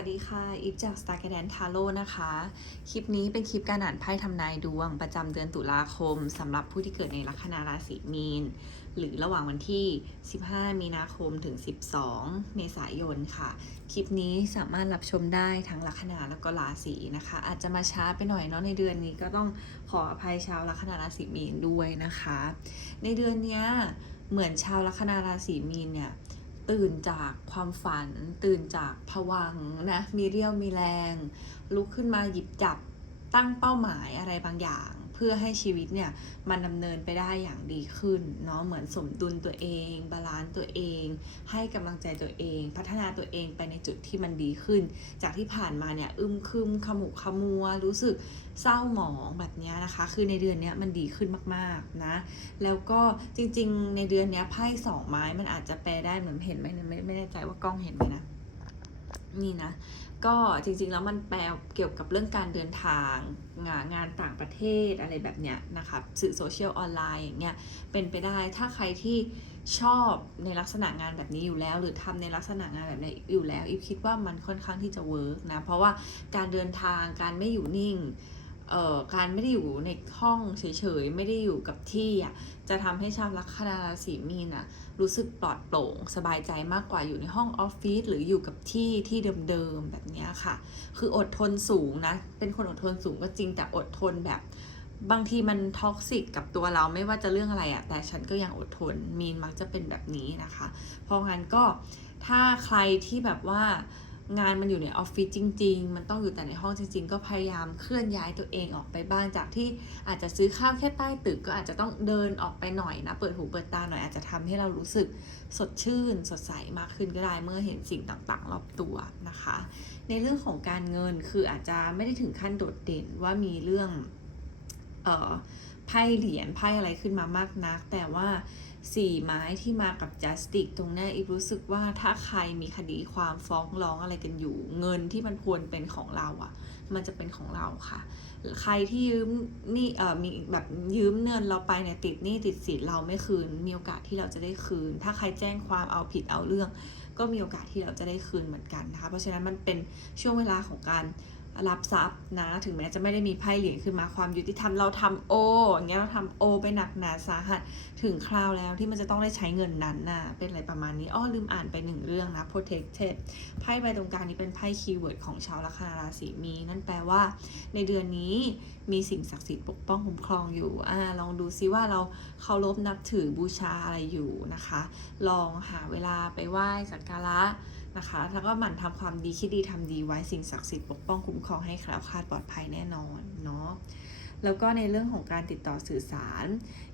วัสดีค่ะอีฟจาก Star g a d a n t a r o นะคะ คลิปนี้เป็นคลิปการอ่านไพ่ทำนายดวงประจำเดือนตุลาคมสำหรับผู้ที่เกิดในลัคนาราศีมีน หรือระหว่างวันที่ 15 มีนาคมถึง 12 เมษายนค่ะ คลิปนี้สามารถรับชมได้ทั้งลัคนาแล้วก็ราศีนะคะ อาจจะมาช้าไปหน่อยเนาะในเดือนนี้ก็ต้องขออภัยชาวลัคนาราศีมีนด้วยนะคะ ในเดือนนี้เหมือนชาวลัคนาราศีมีนเนี่ย ตื่นจากความฝัน ตื่นจากผวังนะมีเรี่ยวมีแรง ลุกขึ้นมาหยิบจับตั้งเป้าหมายอะไรบางอย่าง เพื่อให้ชีวิตเนี่ยมันดำเนินไปได้อย่างดีขึ้นเนาะเหมือนสมดุลตัวเอง บาลานซ์ตัวเอง ให้กำลังใจตัวเอง พัฒนาตัวเองไปในจุดที่มันดีขึ้น จากที่ผ่านมาเนี่ยอึมครึมขมุกขมัว รู้สึกเศร้าหมองแบบนี้นะคะ คือในเดือนเนี้ยมันดีขึ้นมากๆนะ แล้วก็จริงๆ ในเดือนเนี้ยไพ่สองไม้มันอาจจะแปลได้เหมือนเห็นไหมเนี่ยไม่ไม่แน่ใจว่ากล้องเห็นไหมนะนี่นะ ก็จริงๆแล้วมันแปลเกี่ยวกับเรื่องการเดินทางงานงานต่างประเทศอะไรแบบเนี้ยนะคะสื่อโซเชียลออนไลน์อย่างเงี้ยเป็นไปได้ถ้าใครที่ชอบในลักษณะงานแบบนี้อยู่แล้ว หรือทำในลักษณะงานแบบนี้อยู่แล้วอีฟคิดว่ามันค่อนข้างที่จะเวิร์กนะเพราะว่าการเดินทางการไม่อยู่นิ่ง การไม่ได้อยู่ในห้องเฉยๆ ไม่ได้อยู่กับที่อะจะทำให้ชาวลัคนาราศีมีนอะรู้สึกปลอดโปร่ง สบายใจมากกว่าอยู่ในห้องออฟฟิศหรืออยู่กับที่ที่เดิมๆแบบนี้ค่ะ คืออดทนสูงนะ เป็นคนอดทนสูงก็จริงแต่อดทนแบบบางทีมันท็อกซิกกับตัวเราไม่ว่าจะเรื่องอะไรอะแต่ฉันก็ยังอดทนมีนมักจะเป็นแบบนี้นะคะ เพราะงั้นก็ถ้าใครที่แบบว่า งานมันอยู่ในออฟฟิศจริง ๆ มันต้องอยู่แต่ในห้องจริง ๆ ก็พยายามเคลื่อนย้ายตัวเองออกไปบ้างจากที่อาจจะซื้อข้าวแค่ใต้ตึกก็อาจจะต้องเดินออกไปหน่อยนะ เปิดหูเปิดตาหน่อยอาจจะทำให้เรารู้สึกสดชื่น สดใสมากขึ้นก็ได้เมื่อเห็นสิ่งต่างๆ รอบตัวนะคะ ในเรื่องของการเงินคืออาจจะไม่ได้ถึงขั้นโดดเด่นว่ามีเรื่องไพ่เหรียญไพ่อะไรขึ้นมามากนัก แต่ว่า สี่ไม้ที่มากับ justice ตรงนี้อีฟรู้สึกว่าถ้าใครมีคดีความฟ้องร้องอะไรกันอยู่ เงินที่มันควรเป็นของเราอะ่ะ มันจะเป็นของเราค่ะ ใครที่ยืมนี่เอ่อมีแบบยืมเงินเราไปเนี่ยติดหนี้ติดสินเราไม่คืน มีโอกาสที่เราจะได้คืน ถ้าใครแจ้งความเอาผิดเอาเรื่อง ก็มีโอกาสที่เราจะได้คืนเหมือนกันนะคะ เพราะฉะนั้นมันเป็นช่วงเวลาของการ รับทรัพย์นะ ถึงแม้จะไม่ได้มีไพ่เหรียญขึ้นมาความยุติธรรมเราทำโออย่างเงี้ยเราทำโอไปหนักหนาสาหัสถึงคราวแล้วที่มันจะต้องได้ใช้เงินนั้นนะเป็นอะไรประมาณนี้อ้อลืมอ่านไปหนึ่งเรื่องนะ protected ไพ่ใบตรงกลางนี้เป็นไพ่คีย์เวิร์ดของชาวลัคนาราศีมี นั่นแปลว่า ในเดือนนี้มีสิ่งศักดิ์สิทธิ์ปกป้องคุ้มครองอยู่อ่าลองดูซิว่าเราเคารพนับถือบูชาอะไรอยู่นะคะ ลองหาเวลาไปไหว้สักการะ นะคะ แล้วก็หมั่นทำความดีคิดดีทำดีไว้สิ่งศักดิ์สิทธิ์ปกป้องคุ้มครองให้แคล้วคลาดปลอดภัยแน่นอนเนาะแล้วก็ในเรื่องของการติดต่อสื่อสาร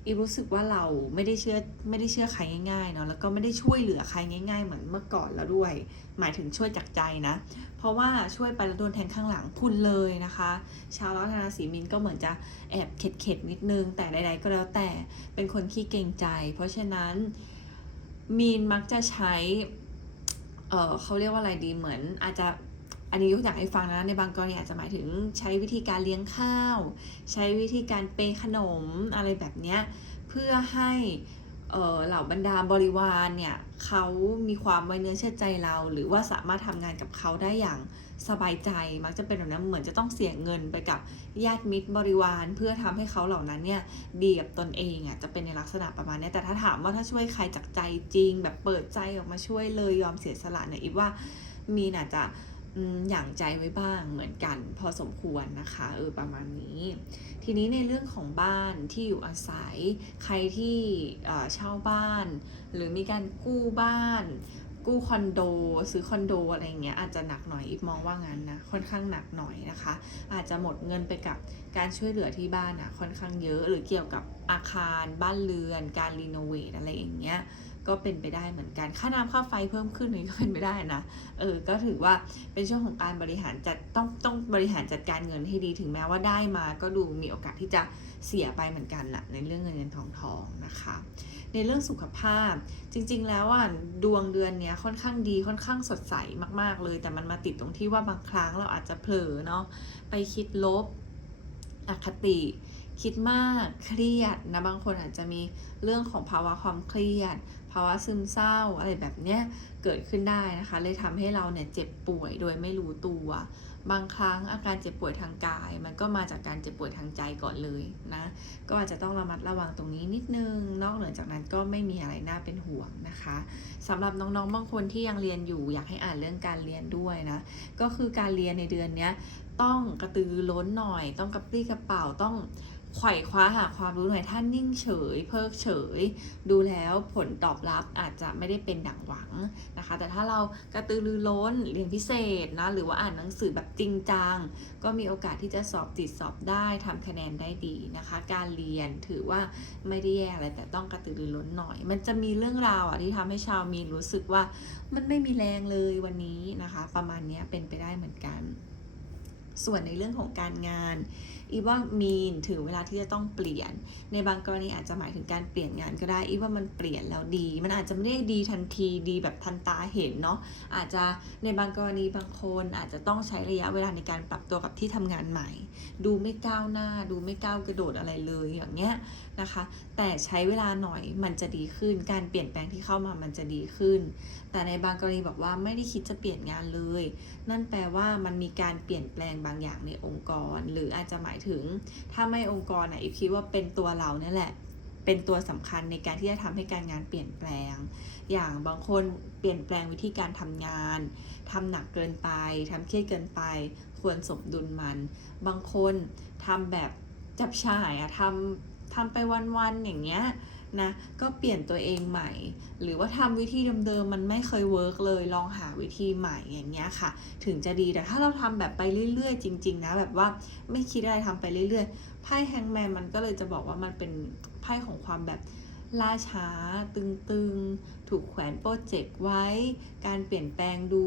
อีรู้สึกว่าเราไม่ได้เชื่อไม่ได้เชื่อใครง่ายๆเนาะแล้วก็ไม่ได้ช่วยเหลือใครง่าย ๆ เหมือนเมื่อก่อนแล้วด้วย หมายถึงช่วยจากใจนะ เพราะว่าช่วยไปแล้วโดนแทงข้างหลังคุณเลยนะคะ ชาวลัคนาศีมินก็เหมือนจะแอบเข็ดๆนิดนึง แต่ใดๆก็แล้วแต่เป็นคนขี้เกรงใจ เพราะฉะนั้นมีนมักจะใช้ เออเขาเรียกว่าอะไรดีเหมือนอาจจะอันนี้ยกอย่างให้ฟังนะในบางกรณีอาจจะหมายถึงใช้วิธีการเลี้ยงข้าว ใช้วิธีการเปย์ขนมอะไรแบบเนี้ยเพื่อให้เเหล่าบรรดาบริวารเนี่ยเขามีความไว้เนื้อเชื่อใจเรา หรือว่าสามารถทำงานกับเขาได้อย่าง สบายใจมักจะเป็นแบบนั้นเหมือนจะต้องเสียเงินไปกับญาติมิตรบริวาร เพื่อทำให้เขาเหล่านั้นเนี่ยดีกับตนเองอะจะเป็นในลักษณะประมาณนี้แต่ถ้าถามว่าถ้าช่วยใครจากใจจริง แบบเปิดใจออกมาช่วยเลยยอมเสียสละเนี่ยอีฟว่ามีนอาจจะอยั่งใจไว้บ้างเหมือนกันพอสมควรนะคะเออประมาณนี้ ทีนี้ในเรื่องของบ้านที่อยู่อาศัยใครที่เช่าบ้าน หรือมีการกู้บ้าน กู้คอนโดซื้อคอนโดอะไรอย่างเงี้ยอาจจะหนักหน่อยอีฟมองว่างั้นนะค่อนข้างหนักหน่อยนะคะ อาจจะหมดเงินไปกับการช่วยเหลือที่บ้านอะค่อนข้างเยอะ หรือเกี่ยวกับอาคารบ้านเรือน การรีโนเวทอะไรอย่างเงี้ย ก็เป็นไปได้เหมือนกัน ค่าน้ำค่าไฟเพิ่มขึ้นนี่ก็เป็นไปได้นะเออก็ถือว่าเป็นช่วงของการบริหารจัดต้องต้องบริหารจัดการเงินให้ดีถึงแม้ว่าได้มาก็ดูมีโอกาสที่จะเสียไปเหมือนกันแหละในเรื่องเงินเงินทองทองนะคะ ในเรื่องสุขภาพจริง ๆ แล้วอะดวงเดือนเนี้ยค่อนข้างดีค่อนข้างสดใสมาก ๆ เลย แต่มันมาติดตรงที่ว่าบางครั้งเราอาจจะเผลอเนาะไปคิดลบอคติคิดมากเครียดนะบางคนอาจจะมีเรื่องของภาวะความเครียด ภาวะซึมเศร้าอะไรแบบเนี้ยเกิดขึ้นได้นะคะ เลยทำให้เราเนี่ยเจ็บป่วยโดยไม่รู้ตัว บางครั้งอาการเจ็บป่วยทางกาย มันก็มาจากการเจ็บป่วยทางใจก่อนเลยนะ ก็อาจจะต้องระมัดระวังตรงนี้นิดนึง นอกเหนือจากนั้นก็ไม่มีอะไรน่าเป็นห่วงนะคะสำหรับน้องๆบางคนที่ยังเรียนอยู่อยากให้อ่านเรื่องการเรียนด้วยนะ ก็คือการเรียนในเดือนเนี้ยต้องกระตือรือร้นหน่อย ต้องกระปรี้กระเป๋าต้อง ไขว่คว้าหาความรู้หน่อยถ้านิ่งเฉย เพิกเฉย ดูแล้วผลตอบรับอาจจะไม่ได้เป็นดังหวังนะคะ แต่ถ้าเรากระตือรือร้นเรียนพิเศษนะหรือว่าอ่านหนังสือแบบจริงจังก็มีโอกาสที่จะสอบติดสอบได้ทำคะแนนได้ดีนะคะ การเรียนถือว่าไม่ได้แย่อะไรแต่ต้องกระตือรือร้นหน่อย มันจะมีเรื่องราวอะที่ทำให้ชาวมีนรู้สึกว่ามันไม่มีแรงเลยวันนี้นะคะ ประมาณนี้เป็นไปได้เหมือนกัน ส่วนในเรื่องของการงานอีว่ามีนถึงเวลาที่จะต้องเปลี่ยน ในบางกรณีอาจจะหมายถึงการเปลี่ยนงานก็ได้อีว่ามันเปลี่ยนแล้วดี มันอาจจะไม่ได้ดีทันทีดีแบบทันตาเห็นเนาะอาจจะในบางกรณีบางคนอาจจะต้องใช้ระยะเวลาในการปรับตัวกับที่ทำงานใหม่ ดูไม่ก้าวหน้า ดูไม่ก้าวกระโดดอะไรเลยอย่างเงี้ย นะคะ แต่ใช้เวลาหน่อยมันจะดีขึ้น การเปลี่ยนแปลงที่เข้ามามันจะดีขึ้น แต่ในบางกรณีบอกว่าไม่ได้คิดจะเปลี่ยนงานเลย นั่นแปลว่ามันมีการเปลี่ยนแปลงบางอย่างในองค์กร หรืออาจจะหมายถึง ถ้าไม่องค์กรไหนคิดว่าเป็นตัวเราเนี่ยแหละเป็นตัวสำคัญในการที่จะทำให้การงานเปลี่ยนแปลง อย่างบางคนเปลี่ยนแปลงวิธีการทำงานทำหนักเกินไปทำเครียดเกินไป ควรสมดุลมัน บางคนทำแบบจับฉ่ายอะทำ ทำไปวันๆอย่างเงี้ยนะก็เปลี่ยนตัวเองใหม่ หรือว่าทำวิธีเดิมๆมันไม่เคยเวิร์กเลยลองหาวิธีใหม่อย่างเงี้ยค่ะ ถึงจะดีแต่ถ้าเราทำแบบไปเรื่อยๆ จริง ๆ นะ แบบว่าไม่คิดอะไรทำไปเรื่อยๆไพ่แฮงแมนมันก็เลยจะบอกว่ามันเป็นไพ่ของความแบบล่าช้า ตึงๆ ถูกแขวนโปรเจกต์ไว้ การเปลี่ยนแปลงดู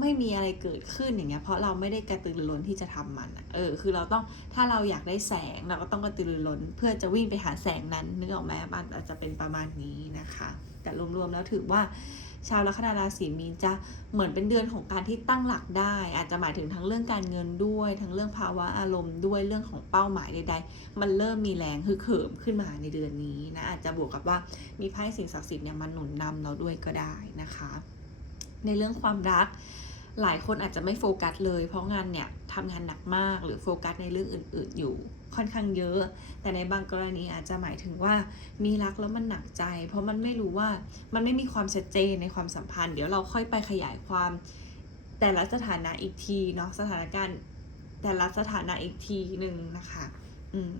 ไม่มีอะไรเกิดขึ้นอย่างเงี้ยเพราะเราไม่ได้กระตือรือร้นที่จะทำมันเออคือเราต้องถ้าเราอยากได้แสงเราก็ต้องกระตือรือร้น เพื่อจะวิ่งไปหาแสงนั้นนึกออกไหมมันอาจจะเป็นประมาณนี้นะคะ แต่รวมๆแล้วถือว่าชาวลัคนาราศีมีนจะเหมือนเป็นเดือนของการที่ตั้งหลักได้ อาจจะหมายถึงทั้งเรื่องการเงินด้วย ทั้งเรื่องภาวะอารมณ์ด้วยเรื่องของเป้าหมายใดๆ มันเริ่มมีแรงฮึกเหิมขึ้นมาในเดือนนี้นะอาจจะบวกกับว่ามีไพ่สิ่งศักดิ์สิทธิ์เนี่ยมาหนุนนำเราด้วยก็ได้นะคะ ในเรื่องความรัก หลายคนอาจจะไม่โฟกัสเลย เพราะงานเนี่ยทำงานหนักมากหรือโฟกัสในเรื่องอื่น ๆ อยู่ค่อนข้างเยอะ แต่ในบางกรณีอาจจะหมายถึงว่ามีรักแล้วมันหนักใจ เพราะมันไม่รู้ว่ามันไม่มีความชัดเจนในความสัมพันธ์ เดี๋ยวเราค่อยไปขยายความ แต่ละสถานะอีกทีเนาะสถานการณ์แต่ละสถานะอีกทีหนึ่งนะคะ อืม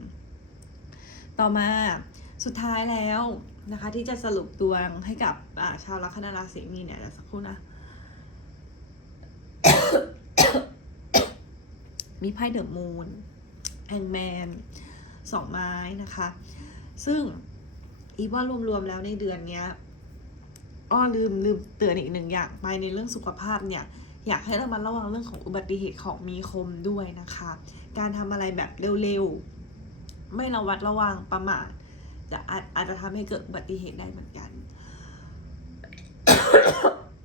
ต่อมาสุดท้ายแล้วนะคะ ที่จะสรุปดวงให้กับชาวลัคนาราศีมีเนี่ยเดี๋ยวสักครู่นะ มีไพ่เดอะมูนแองแมนสองไม้นะคะ ซึ่งอีว่ารวมๆแล้วในเดือนนี้อ้อลืมลืมเตือนอีกหนึ่งอย่างไปในเรื่องสุขภาพเนี่ย อยากให้เรามาระวังเรื่องของอุบัติเหตุของมีคมด้วยนะคะ การทำอะไรแบบเร็วๆ ไม่ระวัดระวังประมาทจะอาจอาจจะทำให้เกิดอุบัติเหตุได้เหมือนกัน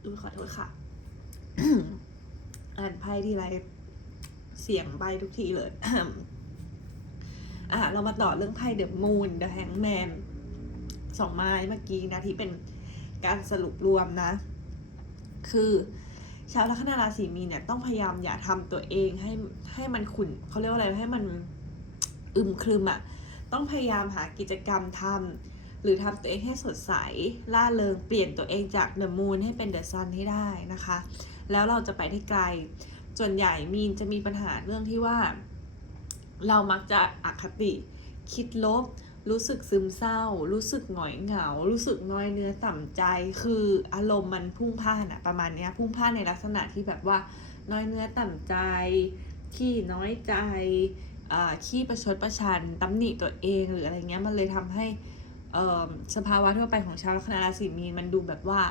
ดูขอโทษค่ะ อ่านไพ่ทีไรเสียงใบทุกทีเลย อะเรามาต่อเรื่องไพ่เดอะมูนเดอะแฮงแมนสองไม้เมื่อกี้นะที่เป็นการสรุปรวมนะ คือชาวลัคนาราศีมีนเนี่ยต้องพยายามอย่าทำตัวเองให้ให้มันขุ่นเขาเรียกว่าอะไรให้มันอึมครึมอะ่ะต้องพยายามหากิจกรรมทำหรือทำตัวเองให้สดใสล่าเริงเปลี่ยนตัวเองจากเดอะมูนให้เป็นเดอะซันให้ได้นะคะ แล้วเราจะไปได้ไกลส่วนใหญ่มีนจะมีปัญหาเรื่องที่ว่า เรามักจะอคติ คิดลบ รู้สึกซึมเศร้า รู้สึกหงอยเหงา รู้สึกน้อยเนื้อต่ำใจ คืออารมณ์มันพุ่งพ่านอะประมาณเนี้ยพุ่งพ่านในลักษณะที่แบบว่าน้อยเนื้อต่ำใจ ขี้น้อยใจขี้ประชดประชันตำหนิตัวเองหรืออะไรเงี้ยมันเลยทำให้สภาวะทั่วไปของชาวลัคนาราศีมีนมันดูแบบว่า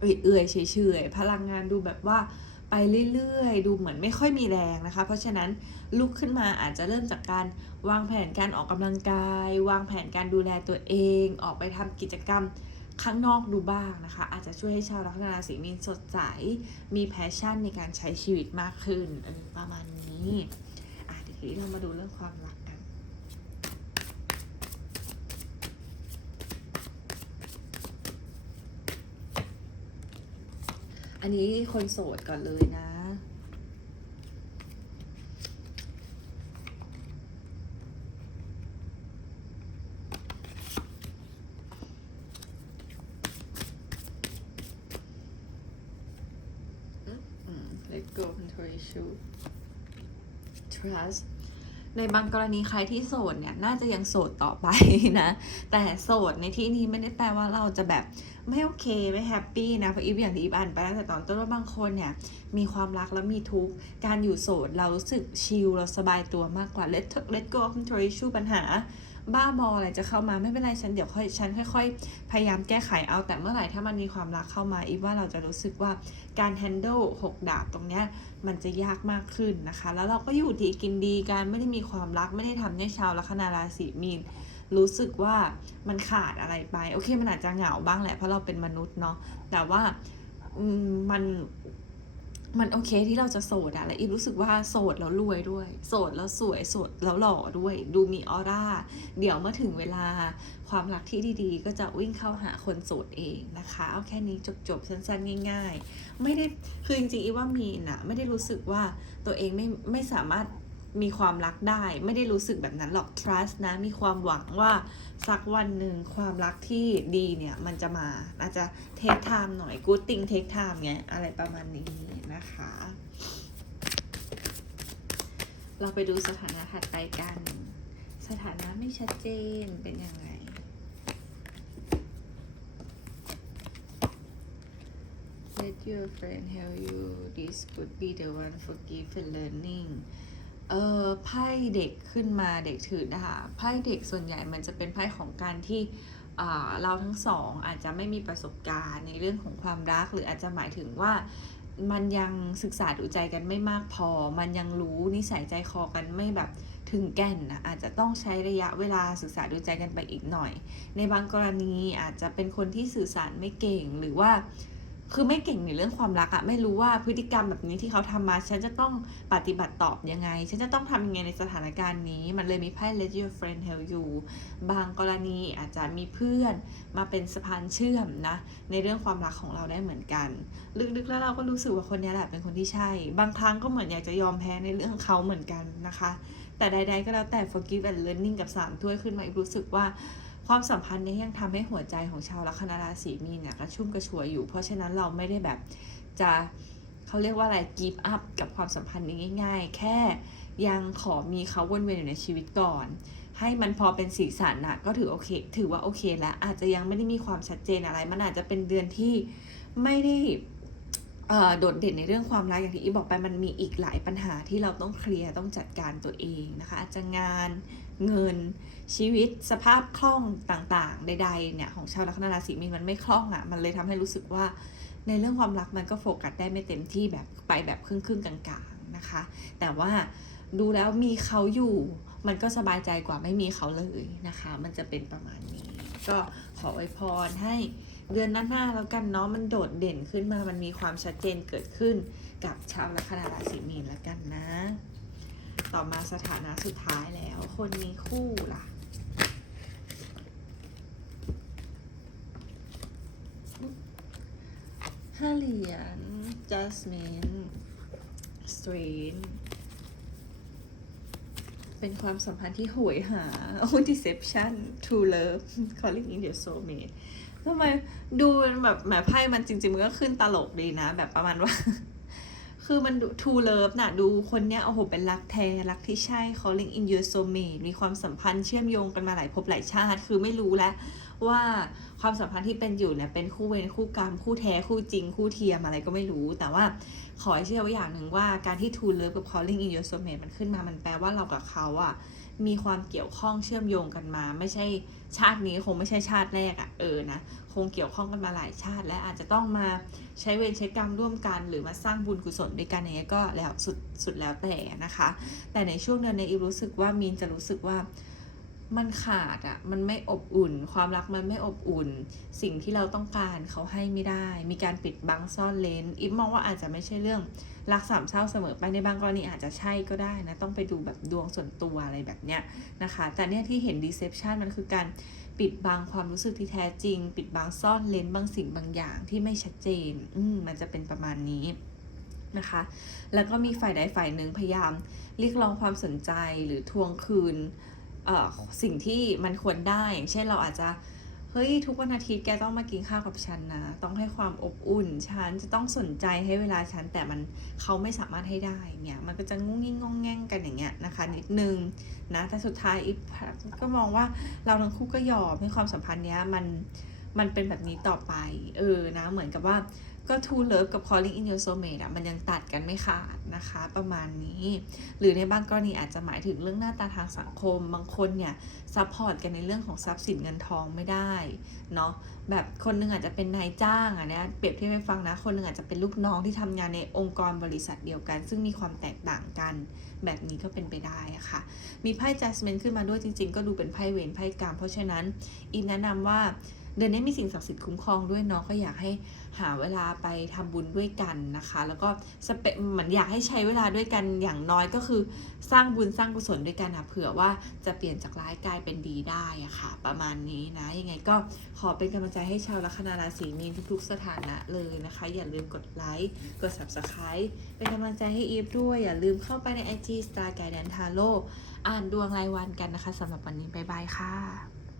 เอื่อยๆเฉยๆพลังงานดูแบบว่าไปเรื่อยๆ ดูเหมือนไม่ค่อยมีแรงนะคะ เพราะฉะนั้นลุกขึ้นมาอาจจะเริ่มจากการวางแผนการออกกำลังกาย วางแผนการดูแลตัวเอง ออกไปทำกิจกรรมข้างนอกดูบ้างนะคะ อาจจะช่วยให้ชาวลัคนาราศีมีนสดใส มีแพชชั่นในการใช้ชีวิตมากขึ้นประมาณนี้อะเดี๋ยวทีนี้เรามาดูเรื่องความรักกัน อ อันนี้คนโสดก่อนเลยนะอืม let go control issue trust ในบางกรณีใครที่โสดเนี่ยน่าจะยังโสดต่อไปนะ แต่โสดในที่นี้ไม่ได้แปลว่าเราจะแบบไม่โอเคไม่แฮปปี้นะเพราะอีฟอย่างที่อีฟอ่านไปตั้งแต่ตอนต้นว่าบางคนเนี่ยมีความรักแล้วมีทุกข์การอยู่โสดเรารู้สึกชิลเราสบายตัวมากกว่า let let go of control issue ปัญหา บ้าบออะไรจะเข้ามาไม่เป็นไรฉันเดี๋ยวค่อยฉันค่อยๆ พยายามแก้ไขเอาแต่เมื่อไหร่ถ้ามันมีความรักเข้ามาอีฟว่าเราจะรู้สึกว่าการ handle หกดาบตรงเนี้ยมันจะยากมากขึ้นนะคะ แล้วเราก็อยู่ดีกินดีกันไม่ได้มีความรักไม่ได้ทำให้ชาวลัคนาราศีมีนรู้สึกว่ามันขาดอะไรไปโอเคมันอาจจะเหงาบ้างแหละเพราะเราเป็นมนุษย์เนาะแต่ว่ามัน มันโอเคที่เราจะโสดอะและอีรู้สึกว่าโสดแล้วรวยด้วย โสดแล้วสวยโสดแล้วหล่อด้วย ดูมีออร่า เดี๋ยวเมื่อถึงเวลาความรักที่ดีๆ ก็จะวิ่งเข้าหาคนโสดเองนะคะ เอาแค่นี้จบๆสั้นๆ ง่าย ๆ ไม่ได้คือจริงๆอีว่ามีนะไม่ได้รู้สึกว่าตัวเองไม่ไม่สามารถ มีความรักได้ ไม่ได้รู้สึกแบบนั้นหรอก trust นะ มีความหวังว่าสักวันหนึ่งความรักที่ดีเนี่ย มันจะมา อาจจะ take time หน่อย good thing take time ไง อะไรประมาณนี้นะคะ เราไปดูสถานะถัดไปกัน สถานะไม่ชัดเจนเป็นยังไง Let your friend help you this could be the one for give and learning เออไพ่เด็กขึ้นมาเด็กถือดาบไพ่เด็กส่วนใหญ่มันจะเป็นไพ่ของการที่เราทั้งสองอาจจะไม่มีประสบการณ์ในเรื่องของความรัก หรืออาจจะหมายถึงว่ามันยังศึกษาดูใจกันไม่มากพอ มันยังรู้นิสัยใจคอกันไม่แบบถึงแก่นนะอาจจะต้องใช้ระยะเวลาศึกษาดูใจกันไปอีกหน่อย ในบางกรณีอาจจะเป็นคนที่สื่อสารไม่เก่งหรือว่า คือไม่เก่งในเรื่องความรักอะไม่รู้ว่าพฤติกรรมแบบนี้ที่เขาทำมา ฉันจะต้องปฏิบัติตอบยังไง ฉันจะต้องทำยังไงในสถานการณ์นี้ มันเลยมีไพ่ let your friend help you บางกรณีอาจจะมีเพื่อนมาเป็นสะพานเชื่อมนะ ในเรื่องความรักของเราได้เหมือนกัน ลึกๆแล้วเราก็รู้สึกว่าคนนี้แหละเป็นคนที่ใช่ บางครั้งก็เหมือนอยากจะยอมแพ้ในเรื่องเขาเหมือนกันนะคะ แต่ใด ๆ ก็แล้วแต่ forgive and learning กับ3ถ้วยขึ้นมาอีกรู้สึกว่า ความสัมพันธ์นี้ยังทำให้หัวใจของชาวลัคนาราศีมีนเนี่ยกระชุ่มกระชวยอยู่ เพราะฉะนั้นเราไม่ได้แบบจะเขาเรียกว่าอะไร give up กับความสัมพันธ์นี้ง่าย ๆ แค่ยังขอมีเขาวนเวียนอยู่ในชีวิตก่อน ให้มันพอเป็นสีสันนะก็ถือโอเค ถือว่าโอเคแล้วอาจจะยังไม่ได้มีความชัดเจนอะไร มันอาจจะเป็นเดือนที่ไม่ได้โดดเด่นในเรื่องความรักอย่างที่อีบอกไปมันมีอีกหลายปัญหาที่เราต้องเคลียร์ต้องจัดการตัวเองนะคะอาจจะงาน เงินชีวิตสภาพคล่องต่างๆ ใดๆเนี่ยของชาวลัคนาราศีมีนมันไม่คล่องอะ่ะมันเลยทำให้รู้สึกว่าในเรื่องความรักมันก็โฟกัสได้ไม่เต็มที่แบบไปแบบครึ่งๆกลางๆนะคะ แต่ว่าดูแล้วมีเขาอยู่มันก็สบายใจกว่าไม่มีเขาเลยนะคะ มันจะเป็นประมาณนี้ ก็ขอไว้พรให้เดือนหน้าๆแล้วกันเนาะมันโดดเด่นขึ้นมามันมีความชัดเจนเกิดขึ้นกับชาวลัคนาราศีมีนแล้วกันนะ ต่อมาสถานะสุดท้ายแล้ว คนมีคู่ล่ะ ห้าเหรียญ Jasmine Strain เป็นความสัมพันธ์ที่โหยหา โอ้ deception true love calling in your soulmate ทำไมดูแบบแหมไพ่มันจริง ๆ มันก็ขึ้นตลกดีนะ แบบประมาณว่า คือมันทูเลิฟน่ะ ดูคนเนี้ยโอ้โหเป็นรักแท้ รักที่ใช่ calling in your soulmate มีความสัมพันธ์เชื่อมโยงกันมาหลายภพหลายชาติ คือไม่รู้แล้วว่าความสัมพันธ์ที่เป็นอยู่เนี่ยเป็นคู่เวรคู่กรรม คู่แท้คู่จริง คู่เทียมอะไรก็ไม่รู้ แต่ว่าขอให้เชื่อไว้อย่างหนึ่งว่าการที่ทูเลิฟกับ calling in your soulmate มันขึ้นมามันแปลว่าเรากับเขาอะ มีความเกี่ยวข้องเชื่อมโยงกันมา ไม่ใช่ชาตินี้คงไม่ใช่ชาติแรกอะเออนะคงเกี่ยวข้องกันมาหลายชาติ และอาจจะต้องมาใช้เวรใช้กรรมร่วมกัน หรือมาสร้างบุญกุศลด้วยกันอย่างเงี้ยก็แล้วสุดสุดแล้วแต่นะคะ แต่ในช่วงเดือนนี้อีรู้สึกว่ามีนจะรู้สึกว่า มันขาดอะ่ะ มันไม่อบอุ่น ความรักมันไม่อบอุ่น สิ่งที่เราต้องการเขาให้ไม่ได้ มีการปิดบังซ่อนเลนอีฟมองว่าอาจจะไม่ใช่เรื่องรักสามเศร้าเสมอไปในบางกรณีอาจจะใช่ก็ได้นะ ต้องไปดูแบบดวงส่วนตัวอะไรแบบเนี้ยนะคะ แต่เนี่ยที่เห็น deception มันคือการปิดบังความรู้สึกที่แท้จริง ปิดบังซ่อนเลนบางสิ่งบางอย่างที่ไม่ชัดเจน อืมมันจะเป็นประมาณนี้นะคะ แล้วก็มีฝ่ายใดฝ่ายหนึ่งพยายามเรียกร้องความสนใจหรือทวงคืน สิ่งที่มันควรได้อย่างเช่นเราอาจจะเฮ้ยทุกวันอาทิตย์แกต้องมากินข้าวกับฉันนะ ต้องให้ความอบอุ่น ฉันจะต้องสนใจให้เวลาฉัน แต่มันเขาไม่สามารถให้ได้เนี่ยมันก็จะงุ้งงิ้งงองแง่งกันอย่างเงี้ยนะคะ นิดนึงนะแต่สุดท้ายอีฟก็มองว่าเราทั้งคู่ก็ยอมให้ความสัมพันธ์เนี้ยมัน มันเป็นแบบนี้ต่อไป เออนะ เหมือนกับว่าก็ True Love กับ Calling in Your Soulmate อะมันยังตัดกันไม่ขาดนะคะ ประมาณนี้ หรือในบางกรณีอาจจะหมายถึงเรื่องหน้าตาทางสังคม บางคนเนี่ยซัพพอร์ตกันในเรื่องของทรัพย์สินเงินทองไม่ได้เนาะแบบคนหนึงอาจจะเป็นนายจ้างอะเนี่ยเปรียบเทียบให้ฟังนะ คนหนึงอาจจะเป็นลูกน้องที่ทำงานในองค์กรบริษัทเดียวกัน ซึ่งมีความแตกต่างกัน แบบนี้ก็เป็นไปได้อะค่ะ มีไพ่ Judgment ขึ้นมาด้วยจริง ๆ ก็ดูเป็นไพ่เวรไพ่กรรมเพราะฉะนั้นอีฟแนะนำว่า เดือนนี้มีสิ่งศักดิ์สิทธิ์คุ้มครองด้วยเนาะก็อยากให้หาเวลาไปทำบุญด้วยกันนะคะ แล้วก็สเปเหมือนอยากให้ใช้เวลาด้วยกันอย่างน้อยก็คือ สร้างบุญสร้างกุศลด้วยกันนะเผื่อว่าจะเปลี่ยนจากร้ายกลายเป็นดีได้อะค่ะ ประมาณนี้นะยังไงก็ขอเป็นกำลังใจให้ชาวลัคนาราศีมีนทุกๆสถานะเลยนะคะ อย่าลืมกดไลค์กด subscribe เป็นกำลังใจให้อีฟด้วยอย่าลืมเข้าไปใน IG Star Guide and Tarot อ่านดวงรายวันกันนะคะสำหรับวันนี้บ๊ายบายค่ะ